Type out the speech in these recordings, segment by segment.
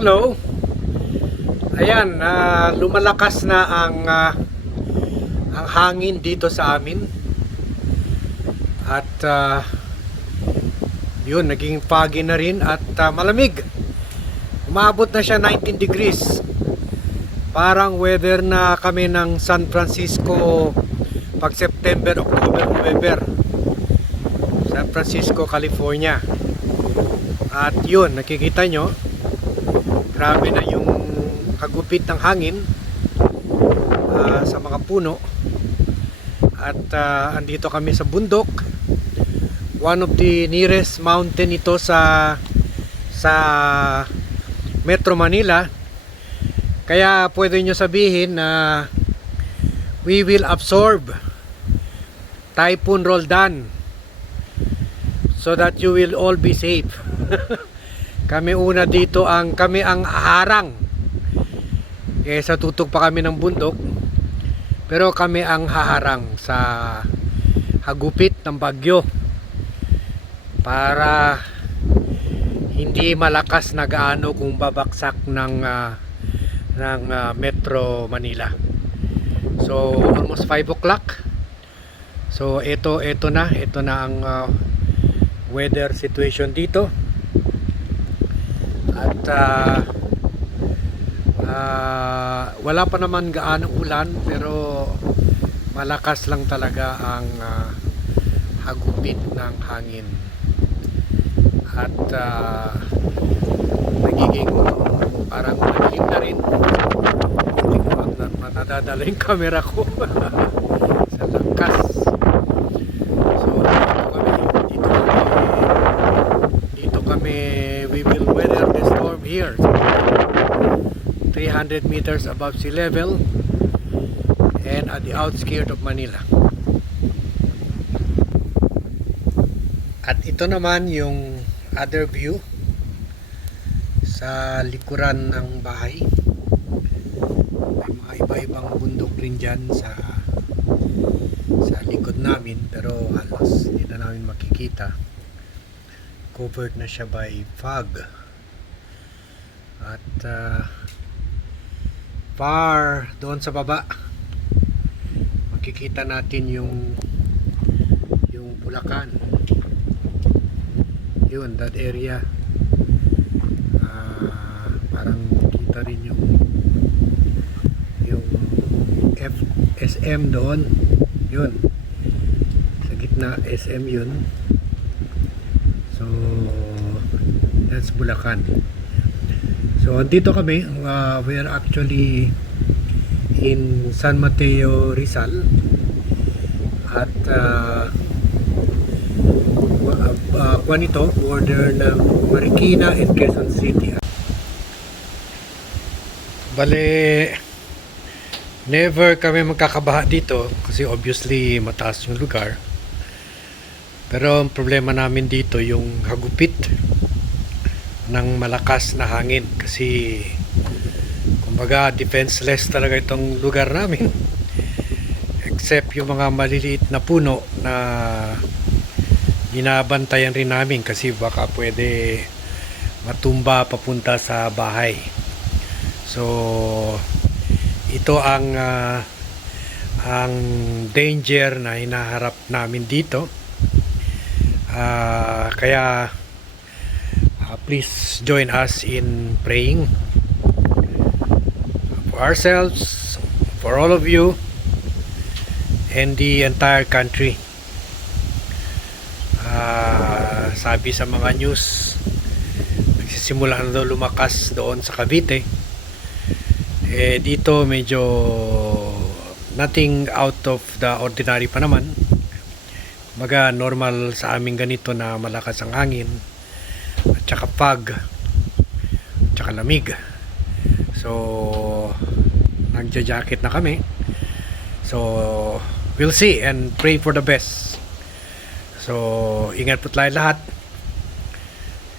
Hello. Ayan, lumalakas na ang hangin dito sa amin. At yun, naging foggy na rin at malamig. Umabot na siya 19 degrees. Parang weather na kami ng San Francisco pag September, October, November. San Francisco, California. At yun, nakikita nyo, grabe na yung kagupit ng hangin sa mga puno. At andito kami sa bundok. One of the nearest mountain ito sa Metro Manila. Kaya pwede nyo sabihin na we will absorb Typhoon Roldan so that you will all be safe. Kami ang harang. Sa tutok pa kami ng bundok, pero kami ang haharang sa hagupit ng bagyo para hindi malakas na gaano kung babaksak ng Metro Manila. So almost 5 o'clock. So ito na ang weather situation dito. At wala pa naman gaano ulan, pero malakas lang talaga ang hagupit ng hangin. At nagiging parang madilim na rin. Hindi ko matadadala yung camera ko sa lakas. So dito kami we will weather the storm here, 300 meters above sea level and at the outskirts of Manila. At ito naman yung other view sa likuran ng bahay. May mga iba-ibang bundok rin dyan sa likod namin, pero halos hindi na namin makikita. Covered na siya by fog. At far doon sa baba makikita natin yung Bulacan. Yun, that area. Parang kita rin yung SM doon. Yun, sa gitna SM yun. So that's Bulacan. So dito kami, we are actually in San Mateo, Rizal. At ito, border ng Marikina and Quezon City. Bale, never kami magkakabaha dito kasi obviously mataas yung lugar. Pero ang problema namin dito yung hagupit ng malakas na hangin, kasi kumbaga defenseless talaga itong lugar namin except yung mga maliliit na puno na binabantayan rin namin kasi baka pwede matumba papunta sa bahay. So ito ang danger na hinaharap namin dito. Kaya please join us in praying for ourselves, for all of you, and the entire country. Sabi sa mga news, nagsisimula na daw lumakas doon sa Cavite. Dito medyo nothing out of the ordinary pa naman. Maga normal sa aming ganito na malakas ang hangin at saka fog at saka lamig. So nagja-jacket na kami. So we'll see and pray for the best. So ingat po tayo lahat,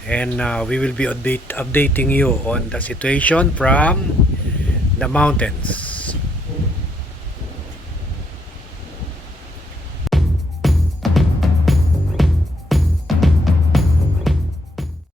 and we will be updating you on the situation from the mountains.